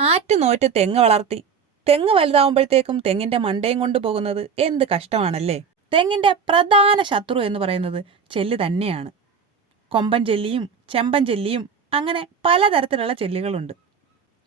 ആറ്റുനോറ്റ് തെങ്ങ് വളർത്തി. തെങ്ങ് വലുതാവുമ്പോഴത്തേക്കും തെങ്ങിന്റെ മണ്ടയും കൊണ്ട് പോകുന്നത് എന്ത് കഷ്ടമാണല്ലേ? തെങ്ങിന്റെ പ്രധാന ശത്രു എന്ന് പറയുന്നത് ചെല്ല് തന്നെയാണ്. കൊമ്പൻ ചെല്ലിയും ചെമ്പൻ ചെല്ലിയും അങ്ങനെ പലതരത്തിലുള്ള ചെല്ലികളുണ്ട്.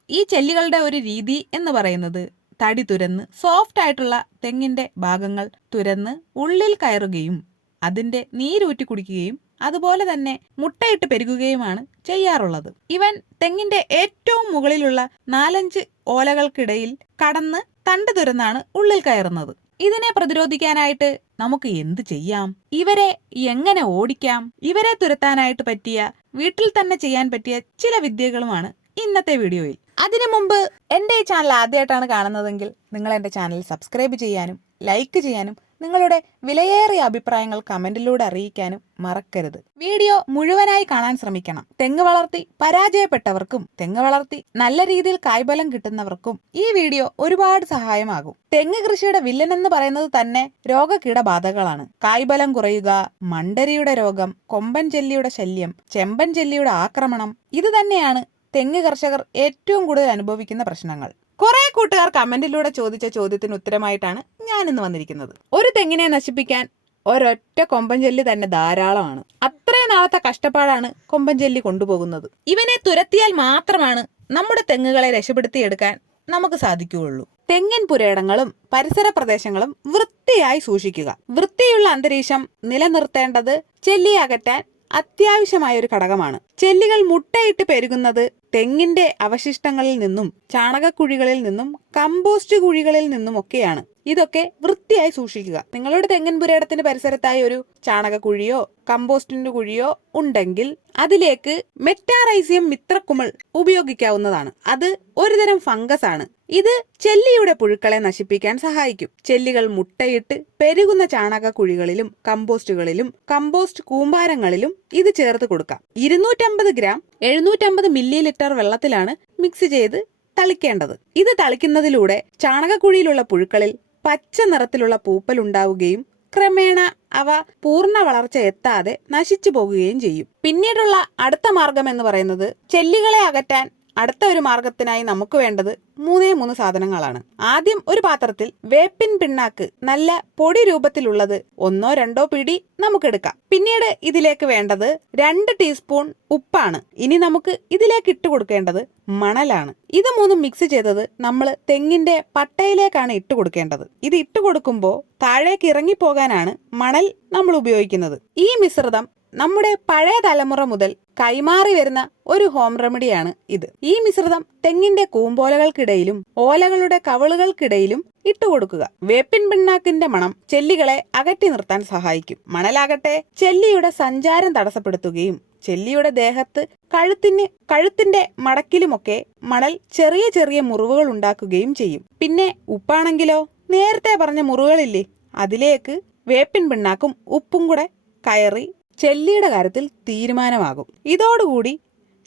ഈ ചെല്ലികളുടെ ഒരു രീതി എന്ന് പറയുന്നത് തടി തുരന്ന് സോഫ്റ്റ് ആയിട്ടുള്ള തെങ്ങിന്റെ ഭാഗങ്ങൾ തുരന്ന് ഉള്ളിൽ കയറുകയും അതിന്റെ നീരൂറ്റി കുടിക്കുകയും അതുപോലെ തന്നെ മുട്ടയിട്ട് പെരുകുകയുമാണ് ചെയ്യാറുള്ളത്. ഇവൻ തെങ്ങിന്റെ ഏറ്റവും മുകളിലുള്ള നാലഞ്ച് ഓലകൾക്കിടയിൽ കടന്ന് തണ്ട് തുരന്നാണ് ഉള്ളിൽ കയറുന്നത്. ഇതിനെ പ്രതിരോധിക്കാനായിട്ട് നമുക്ക് എന്ത് ചെയ്യാം? ഇവരെ എങ്ങനെ ഓടിക്കാം? ഇവരെ തുരത്താനായിട്ട് പറ്റിയ വീട്ടിൽ തന്നെ ചെയ്യാൻ പറ്റിയ ചില വിദ്യകളുമാണ് ഇന്നത്തെ വീഡിയോയിൽ. അതിനു മുമ്പ് എന്റെ ഈ ചാനൽ ആദ്യമായിട്ടാണ് കാണുന്നതെങ്കിൽ നിങ്ങൾ എന്റെ ചാനൽ സബ്സ്ക്രൈബ് ചെയ്യാനും ലൈക്ക് ചെയ്യാനും നിങ്ങളുടെ വിലയേറിയ അഭിപ്രായങ്ങൾ കമന്റിലൂടെ അറിയിക്കാനും മറക്കരുത്. വീഡിയോ മുഴുവനായി കാണാൻ ശ്രമിക്കണം. തെങ്ങ് വളർത്തി പരാജയപ്പെട്ടവർക്കും തെങ്ങ് വളർത്തി നല്ല രീതിയിൽ കായ്ബലം കിട്ടുന്നവർക്കും ഈ വീഡിയോ ഒരുപാട് സഹായമാകും. തെങ്ങ് കൃഷിയുടെ വില്ലൻ എന്ന് പറയുന്നത് തന്നെ രോഗകീടബാധകളാണ്. കായ്ബലം കുറയുക മണ്ടരിയുടെ രോഗം കൊമ്പൻ ചെല്ലിയുടെ ശല്യം ചെമ്പൻ ചെല്ലിയുടെ ആക്രമണം ഇത് തന്നെയാണ് തെങ്ങ് കർഷകർ ഏറ്റവും കൂടുതൽ അനുഭവിക്കുന്ന പ്രശ്നങ്ങൾ. കുറെ കൂട്ടുകാർ കമന്റിലൂടെ ചോദിച്ച ചോദ്യത്തിന് ഉത്തരമായിട്ടാണ് ഞാൻ ഇന്ന് വന്നിരിക്കുന്നത്. ഒരു തെങ്ങിനെ നശിപ്പിക്കാൻ ഒരൊറ്റ കൊമ്പൻ ചെല്ലി തന്നെ ധാരാളമാണ്. അത്രയും നാളത്തെ കഷ്ടപ്പാടാണ് കൊമ്പൻ ചെല്ലി കൊണ്ടുപോകുന്നത്. ഇവനെ തുരത്തിയാൽ മാത്രമാണ് നമ്മുടെ തെങ്ങുകളെ രക്ഷപ്പെടുത്തിയെടുക്കാൻ നമുക്ക് സാധിക്കുകയുള്ളൂ. തെങ്ങിൻ പുരയിടങ്ങളും പരിസര പ്രദേശങ്ങളും വൃത്തിയായി സൂക്ഷിക്കുക. വൃത്തിയുള്ള അന്തരീക്ഷം നിലനിർത്തേണ്ടത് ചെല്ലിയെ അകറ്റാൻ അത്യാവശ്യമായ ഒരു ഘടകമാണ്. ചെല്ലികൾ മുട്ടയിട്ട് പെരുകുന്നത് തെങ്ങിന്റെ അവശിഷ്ടങ്ങളിൽ നിന്നും ചാണകക്കുഴികളിൽ നിന്നും കമ്പോസ്റ്റ് കുഴികളിൽ നിന്നും ഒക്കെയാണ്. ഇതൊക്കെ വൃത്തിയായി സൂക്ഷിക്കുക. നിങ്ങളുടെ തെങ്ങൻ പുരയിടത്തിന്റെ പരിസരത്തായി ഒരു ചാണകക്കുഴിയോ കമ്പോസ്റ്റിന്റെ കുഴിയോ ഉണ്ടെങ്കിൽ അതിലേക്ക് മെറ്റാറൈസിയം മിത്രക്കുമൾ ഉപയോഗിക്കാവുന്നതാണ്. അത് ഒരുതരം ഫംഗസ് ആണ് ഇത് ചെല്ലിയുടെ പുഴുക്കളെ നശിപ്പിക്കാൻ സഹായിക്കും. ചെല്ലികൾ മുട്ടയിട്ട് പെരുകുന്ന ചാണക കുഴികളിലും കമ്പോസ്റ്റുകളിലും കമ്പോസ്റ്റ് കൂമ്പാരങ്ങളിലും ഇത് ചേർത്ത് കൊടുക്കാം. ഇരുന്നൂറ്റമ്പത് ഗ്രാം എഴുന്നൂറ്റമ്പത് മില്ലി ലിറ്റർ വെള്ളത്തിലാണ് മിക്സ് ചെയ്ത് തളിക്കേണ്ടത്. ഇത് തളിക്കുന്നതിലൂടെ ചാണകക്കുഴിയിലുള്ള പുഴുക്കളിൽ പച്ച നിറത്തിലുള്ള പൂപ്പൽ ഉണ്ടാവുകയും ക്രമേണ അവ പൂർണ വളർച്ച എത്താതെ നശിച്ചു പോകുകയും ചെയ്യും. പിന്നീടുള്ള അടുത്ത മാർഗം എന്ന് പറയുന്നത് ചെല്ലികളെ അകറ്റാൻ അടുത്ത ഒരു മാർഗത്തിനായി നമുക്ക് വേണ്ടത് മൂന്നേ മൂന്ന് സാധനങ്ങളാണ്. ആദ്യം ഒരു പാത്രത്തിൽ വേപ്പിൻ പിണ്ണാക്ക് നല്ല പൊടി രൂപത്തിലുള്ളത് ഒന്നോ രണ്ടോ പിടി നമുക്ക് എടുക്കാം. പിന്നീട് ഇതിലേക്ക് വേണ്ടത് രണ്ട് ടീസ്പൂൺ ഉപ്പാണ്. ഇനി നമുക്ക് ഇതിലേക്ക് ഇട്ട് കൊടുക്കേണ്ടത് മണലാണ്. ഇത് മൂന്നും മിക്സ് ചെയ്തത് നമ്മൾ തെങ്ങിന്റെ പട്ടയിലേക്കാണ് ഇട്ട് കൊടുക്കേണ്ടത്. ഇത് ഇട്ട് കൊടുക്കുമ്പോൾ താഴേക്ക് ഇറങ്ങിപ്പോകാനാണ് മണൽ നമ്മൾ ഉപയോഗിക്കുന്നത്. ഈ മിശ്രിതം നമ്മുടെ പഴയ തലമുറ മുതൽ കൈമാറി വരുന്ന ഒരു ഹോം റെമഡിയാണ് ഇത്. ഈ മിശ്രിതം തെങ്ങിന്റെ കൂമ്പോലകൾക്കിടയിലും ഓലകളുടെ കവളുകൾക്കിടയിലും ഇട്ടുകൊടുക്കുക വേപ്പിൻ പിണ്ണാക്കിന്റെ മണം ചെല്ലികളെ അകറ്റി നിർത്താൻ സഹായിക്കും. മണലാകട്ടെ ചെല്ലിയുടെ സഞ്ചാരം തടസ്സപ്പെടുത്തുകയും ചെല്ലിയുടെ ദേഹത്ത് കഴുത്തിന് കഴുത്തിന്റെ മടക്കിലുമൊക്കെ മണൽ ചെറിയ ചെറിയ മുറിവുകൾ ഉണ്ടാക്കുകയും ചെയ്യും. പിന്നെ ഉപ്പാണെങ്കിലോ നേരത്തെ പറഞ്ഞ മുറിവുകളില്ലേ അതിലേക്ക് വേപ്പിൻ പിണ്ണാക്കും ഉപ്പും കൂടെ കയറി ചെല്ലിയുടെ കാര്യത്തിൽ തീരുമാനമാകും. ഇതോടുകൂടി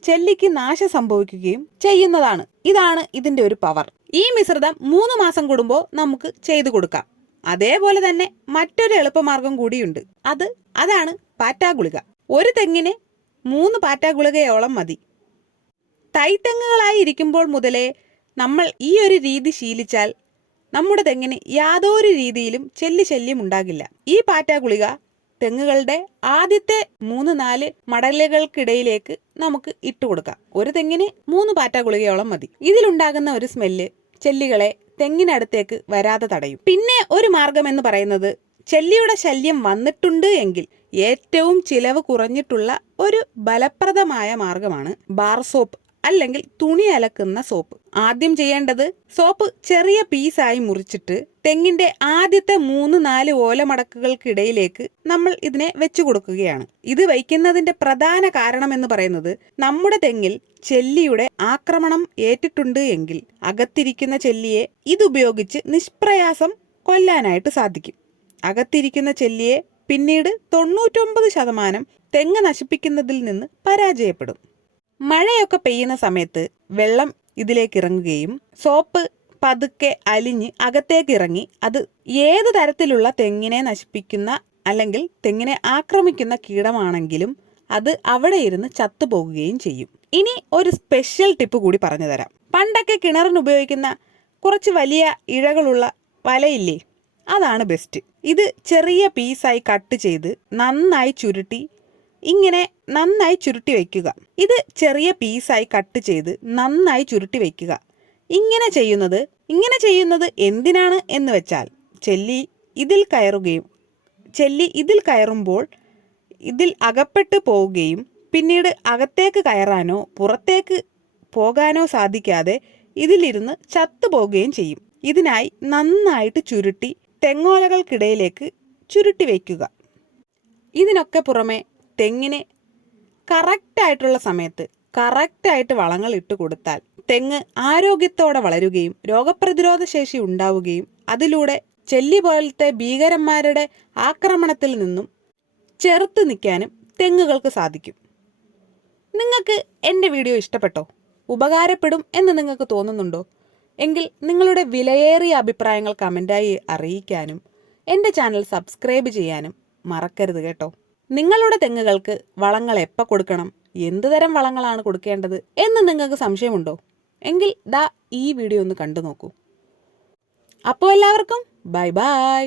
ചെല്ലിക്ക് നാശം സംഭവിക്കുകയും ചെയ്യുന്നതാണ്. ഇതാണ് ഇതിന്റെ ഒരു പവർ. ഈ മിശ്രിതം മൂന്ന് മാസം കൂടുമ്പോൾ നമുക്ക് ചെയ്തു കൊടുക്കാം. അതേപോലെ തന്നെ മറ്റൊരു എളുപ്പമാർഗം കൂടിയുണ്ട്. അത് അതാണ് പാറ്റാഗുളിക. ഒരു തെങ്ങിന് മൂന്ന് പാറ്റാഗുളികയോളം മതി. തൈത്തെങ്ങുകളായി ഇരിക്കുമ്പോൾ മുതലേ നമ്മൾ ഈ ഒരു രീതി ശീലിച്ചാൽ നമ്മുടെ തെങ്ങിന് യാതൊരു രീതിയിലും ചെല്ലി ശല്യം ഉണ്ടാകില്ല. ഈ പാറ്റാ ഗുളിക തെങ്ങുകളുടെ ആദ്യത്തെ മൂന്ന് നാല് മടലുകൾക്കിടയിലേക്ക് നമുക്ക് ഇട്ട് കൊടുക്കാം. ഒരു തെങ്ങിന് മൂന്ന് പാറ്റ ഗുളികയോളം മതി. ഇതിലുണ്ടാകുന്ന ഒരു സ്മെല്ല് ചെല്ലികളെ തെങ്ങിനടുത്തേക്ക് വരാതെ തടയും. പിന്നെ ഒരു മാർഗം എന്ന് പറയുന്നത് ചെല്ലിയുടെ ശല്യം വന്നിട്ടുണ്ട് എങ്കിൽ ഏറ്റവും ചിലവ് കുറഞ്ഞിട്ടുള്ള ഒരു ഫലപ്രദമായ മാർഗമാണ് ബാർ സോപ്പ് അല്ലെങ്കിൽ തുണി അലക്കുന്ന സോപ്പ്. ആദ്യം ചെയ്യേണ്ടത് സോപ്പ് ചെറിയ പീസായി മുറിച്ചിട്ട് തെങ്ങിന്റെ ആദ്യത്തെ മൂന്ന് നാല് ഓലമടക്കുകൾക്കിടയിലേക്ക് നമ്മൾ ഇതിനെ വെച്ചു കൊടുക്കുകയാണ്. ഇത് വയ്ക്കുന്നതിന്റെ പ്രധാന കാരണം എന്ന് പറയുന്നത് നമ്മുടെ തെങ്ങിൽ ചെല്ലിയുടെ ആക്രമണം ഏറ്റിട്ടുണ്ട് എങ്കിൽ അകത്തിരിക്കുന്ന ചെല്ലിയെ ഇതുപയോഗിച്ച് നിഷ്പ്രയാസം കൊല്ലാനായിട്ട് സാധിക്കും. അകത്തിരിക്കുന്ന ചെല്ലിയെ പിന്നീട് തൊണ്ണൂറ്റൊമ്പത് ശതമാനം തെങ്ങ് നശിപ്പിക്കുന്നതിൽ നിന്ന് പരാജയപ്പെടും. മഴയൊക്കെ പെയ്യുന്ന സമയത്ത് വെള്ളം ഇതിലേക്ക് ഇറങ്ങുകയും സോപ്പ് പതുക്കെ അലിഞ്ഞ് അകത്തേക്ക് ഇറങ്ങി അത് ഏത് തരത്തിലുള്ള തെങ്ങിനെ നശിപ്പിക്കുന്ന അല്ലെങ്കിൽ തെങ്ങിനെ ആക്രമിക്കുന്ന കീടമാണെങ്കിലും അത് അവിടെ ഇരുന്ന് ചത്തുപോകുകയും ചെയ്യും. ഇനി ഒരു സ്പെഷ്യൽ ടിപ്പ് കൂടി പറഞ്ഞു തരാം. പണ്ടൊക്കെ കിണറിന് ഉപയോഗിക്കുന്ന കുറച്ച് വലിയ ഇഴകളുള്ള വലയില്ലേ? അതാണ് ബെസ്റ്റ്. ഇത് ചെറിയ പീസായി കട്ട് ചെയ്ത് നന്നായി ചുരുട്ടി ഇങ്ങനെ നന്നായി ചുരുട്ടി വയ്ക്കുക ഇത് ചെറിയ പീസായി കട്ട് ചെയ്ത് നന്നായി ചുരുട്ടി വയ്ക്കുക ഇങ്ങനെ ചെയ്യുന്നത് ഇങ്ങനെ ചെയ്യുന്നത് എന്തിനാണ് എന്ന് വെച്ചാൽ ചെല്ലി ഇതിൽ കയറുകയും ചെല്ലി ഇതിൽ കയറുമ്പോൾ ഇതിൽ അകപ്പെട്ട് പോവുകയും പിന്നീട് അകത്തേക്ക് കയറാനോ പുറത്തേക്ക് പോകാനോ സാധിക്കാതെ ഇതിലിരുന്ന് ചത്തുപോകുകയും ചെയ്യും. ഇതിനായി നന്നായിട്ട് ചുരുട്ടി തെങ്ങോലകൾക്കിടയിലേക്ക് ചുരുട്ടി വയ്ക്കുക ഇതിനൊക്കെ പുറമെ തെങ്ങിന് കറക്റ്റായിട്ടുള്ള സമയത്ത് കറക്റ്റായിട്ട് വളങ്ങൾ ഇട്ട് കൊടുത്താൽ തെങ്ങ് ആരോഗ്യത്തോടെ വളരുകയും രോഗപ്രതിരോധ ശേഷി ഉണ്ടാവുകയും അതിലൂടെ ചെല്ലി പോലത്തെ ഭീകരന്മാരുടെ ആക്രമണത്തിൽ നിന്നും ചെറുത്ത് നിൽക്കാനും തെങ്ങുകൾക്ക് സാധിക്കും. നിങ്ങൾക്ക് എന്റെ വീഡിയോ ഇഷ്ടപ്പെട്ടോ? ഉപകാരപ്പെടും എന്ന് നിങ്ങൾക്ക് തോന്നുന്നുണ്ടോ? എങ്കിൽ നിങ്ങളുടെ വിലയേറിയ അഭിപ്രായങ്ങൾ കമന്റായി അറിയിക്കാനും എന്റെ ചാനൽ സബ്സ്ക്രൈബ് ചെയ്യാനും മറക്കരുത് കേട്ടോ. നിങ്ങളുടെ തെങ്ങുകൾക്ക് വളങ്ങൾ എപ്പോൾ കൊടുക്കണം? എന്ത് തരം വളങ്ങളാണ് കൊടുക്കേണ്ടത്? എന്ന് നിങ്ങൾക്ക് സംശയമുണ്ടോ? എങ്കിൽ ദാ ഈ വീഡിയോ ഒന്ന് കണ്ടു നോക്കൂ. അപ്പോൾ എല്ലാവർക്കും ബൈ ബൈ.